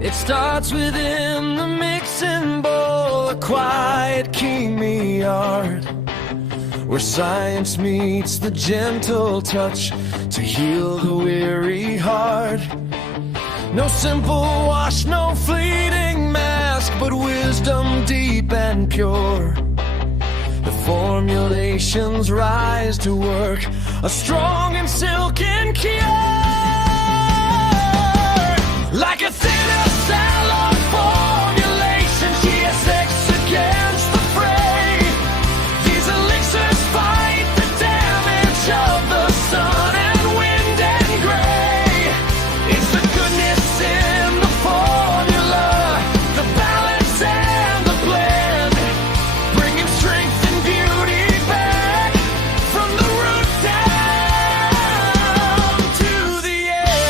It starts within the mixing bowl, a quiet creamy yard, where science meets the gentle touch to heal the weary heart. No simple wash, no fleeting mask, but wisdom deep and pure. The formulations rise to work, a strong and silken cure. Like a thinner salon formulation, GSX against the fray. These elixirs fight the damage of the sun and wind and gray. It's the goodness in the formula, the balance and the blend, bringing strength and beauty back from the root down to the end.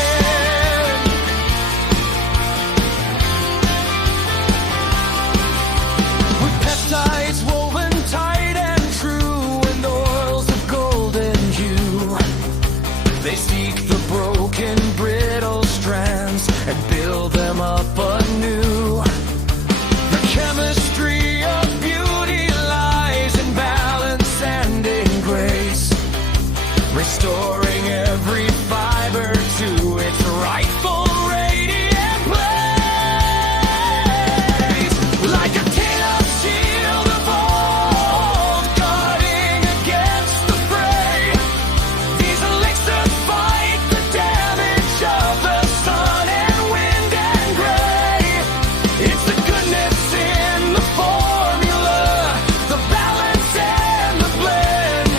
With peptides woven tight and true, and oils of golden hue, they seek the broken, brittle strands and build them up anew. The chemistry of beauty lies in balance and in grace, restoring every fiber to its rightful radiant place. Like a tin-up shield of old, guarding against the fray. These elixirs fight the damage of the sun and wind and gray. It's the goodness in the formula, the balance and the blend,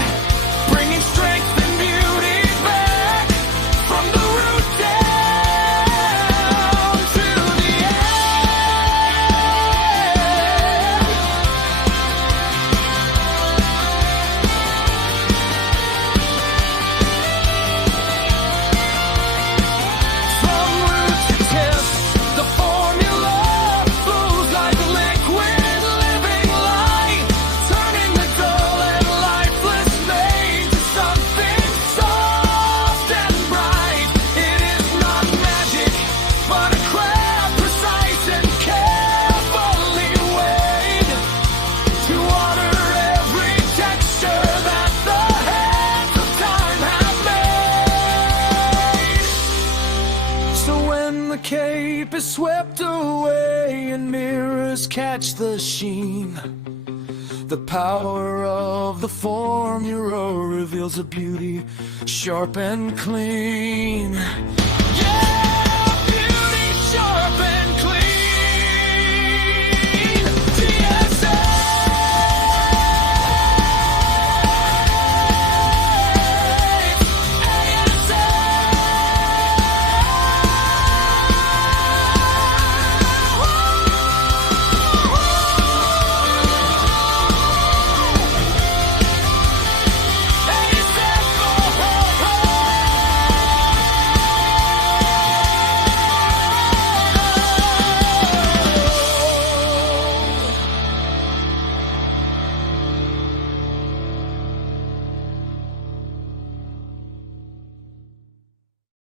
bringing strength and beauty back from the root down to the end. From root to tip, the formula flows like liquid living light, turning the dull and lifeless maze to something soft and bright. It is not magic, but a craft precise and carefully weighed to honor every texture that the hands of time have made. So when the cape is swept away and mirrors catch the sheen, the power of the formula reveals a beauty sharp and clean. Yeah!